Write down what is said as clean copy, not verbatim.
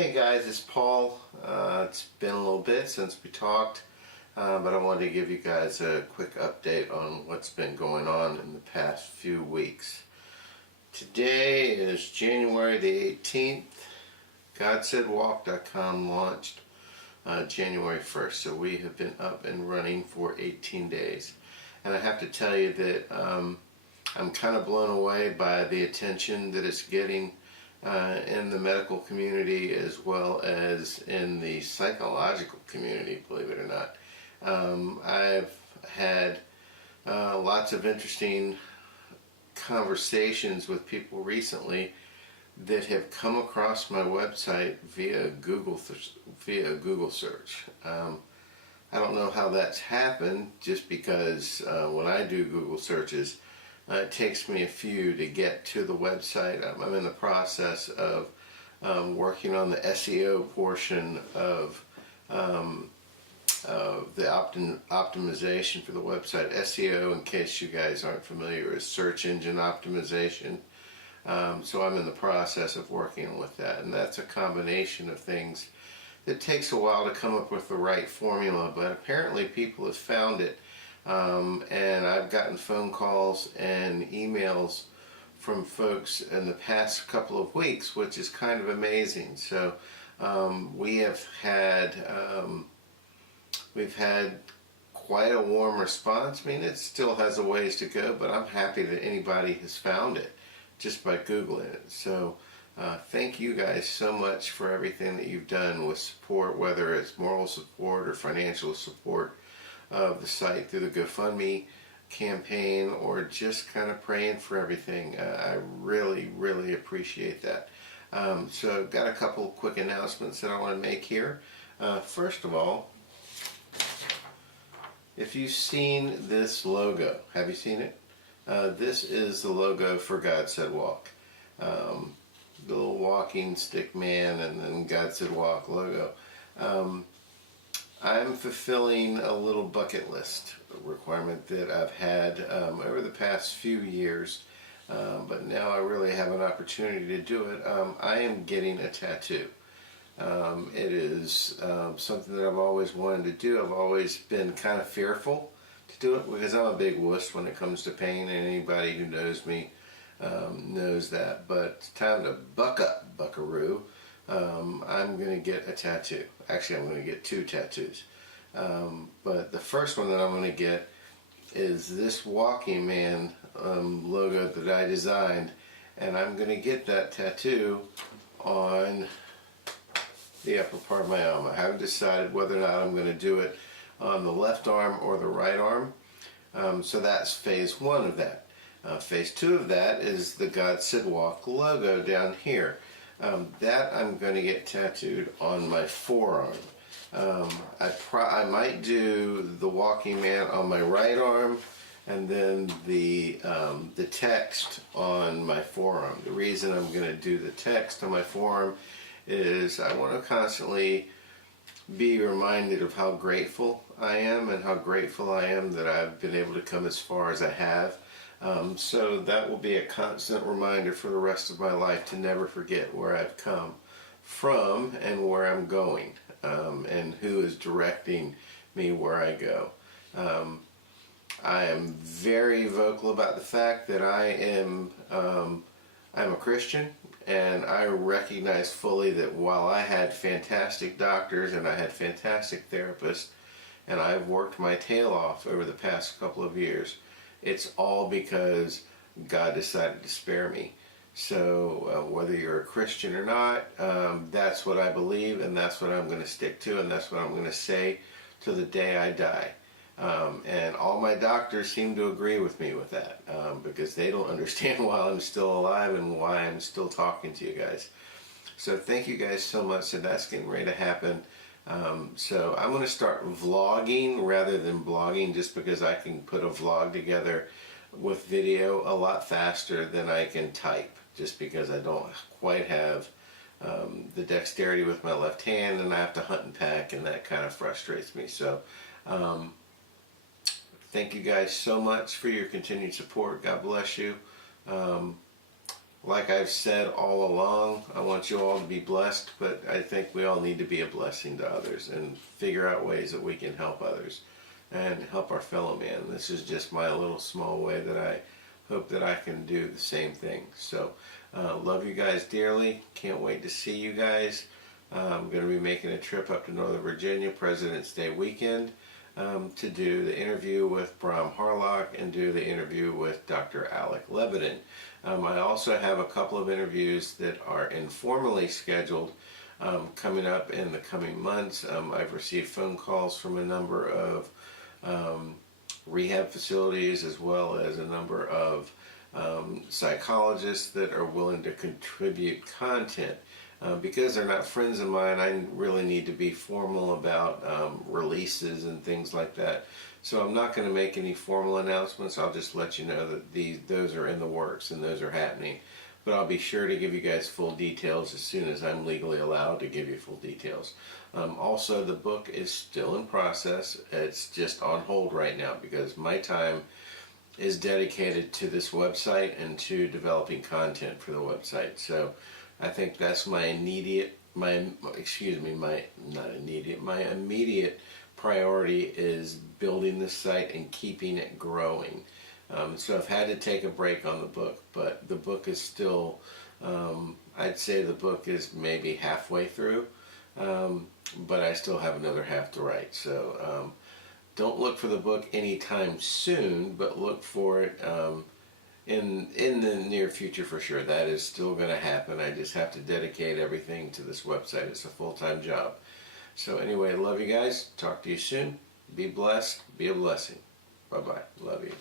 Hey guys, it's Paul. It's been a little bit since we talked, but I wanted to give you guys a quick update on what's been going on in the past few weeks. Today is January the 18th. GodSaidWALK.com launched January 1st, so we have been up and running for 18 days. And I have to tell you that I'm kind of blown away by the attention that it's getting in the medical community as well as in the psychological community, believe it or not. I've had lots of interesting conversations with people recently that have come across my website via Google search. I don't know how that's happened, just because when I do Google searches, it takes me a few to get to the website. I'm in the process of working on the SEO portion of the optimization for the website. SEO, in case you guys aren't familiar, is search engine optimization. So I'm in the process of working with that, and that's a combination of things that takes a while to come up with the right formula, but apparently people have found it. And I've gotten phone calls and emails from folks in the past couple of weeks, which is kind of amazing. So we've had quite a warm response. I mean, it still has a ways to go, but I'm happy that anybody has found it just by Googling it. So thank you guys so much for everything that you've done with support, whether it's moral support or financial support of the site through the GoFundMe campaign, or just kind of praying for everything. I really appreciate that. So I've got a couple quick announcements that I want to make here. First of all, if you've seen this logo, have you seen it? This is the logo for GodSaidWALK. The little walking stick man and then GodSaidWALK logo. I'm fulfilling a little bucket list requirement that I've had over the past few years, but now I really have an opportunity to do it. I am getting a tattoo. It is something that I've always wanted to do. I've always been kind of fearful to do it because I'm a big wuss when it comes to pain, and anybody who knows me knows that. But it's time to buck up, buckaroo. I'm going to get a tattoo. Actually, I'm going to get two tattoos. But the first one that I'm going to get is this walking man logo that I designed, and I'm going to get that tattoo on the upper part of my arm. I haven't decided whether or not I'm going to do it on the left arm or the right arm. So that's phase one of that. Phase two of that is the GodSaidWALK logo down here. That I'm going to get tattooed on my forearm. I might do the walking man on my right arm, and then the text on my forearm. The reason I'm going to do the text on my forearm is I want to constantly be reminded of how grateful I am, and how grateful I am that I've been able to come as far as I have. So that will be a constant reminder for the rest of my life to never forget where I've come from and where I'm going, and who is directing me where I go. I am very vocal about the fact that I'm a Christian, and I recognize fully that while I had fantastic doctors and I had fantastic therapists, and I've worked my tail off over the past couple of years, it's all because God decided to spare me. So whether you're a Christian or not, that's what I believe, and that's what I'm going to stick to, and that's what I'm going to say to the day I die. And all my doctors seem to agree with me with that, because they don't understand why I'm still alive and why I'm still talking to you guys. So thank you guys so much. So that's getting ready to happen. So I'm going to start vlogging rather than blogging, just because I can put a vlog together with video a lot faster than I can type, just because I don't quite have the dexterity with my left hand, and I have to hunt and pack, and that kind of frustrates me. So thank you guys so much for your continued support. God bless you. like I've said all along, I want you all to be blessed, but I think we all need to be a blessing to others and figure out ways that we can help others and help our fellow man. This is just my little small way that I hope that I can do the same thing. So, love you guys dearly. Can't wait to see you guys. I'm going to be making a trip up to Northern Virginia President's Day weekend to do the interview with Bram Harlock and do the interview with Dr. Alec Levitin. I also have a couple of interviews that are informally scheduled coming up in the coming months. I've received phone calls from a number of rehab facilities as well as a number of psychologists that are willing to contribute content. Because they're not friends of mine, I really need to be formal about releases and things like that. So I'm not going to make any formal announcements. I'll just let you know that those are in the works and those are happening. But I'll be sure to give you guys full details as soon as I'm legally allowed to give you full details. Also, the book is still in process. It's just on hold right now because my time is dedicated to this website and to developing content for the website. So I think that's my immediate priority is building the site and keeping it growing. So I've had to take a break on the book, but the book is still, I'd say the book is maybe halfway through, but I still have another half to write. So don't look for the book anytime soon, but look for it in the near future for sure. That is still going to happen. I just have to dedicate everything to this website. It's a full-time job. So anyway, love you guys. Talk to you soon. Be blessed. Be a blessing. Bye-bye. Love you.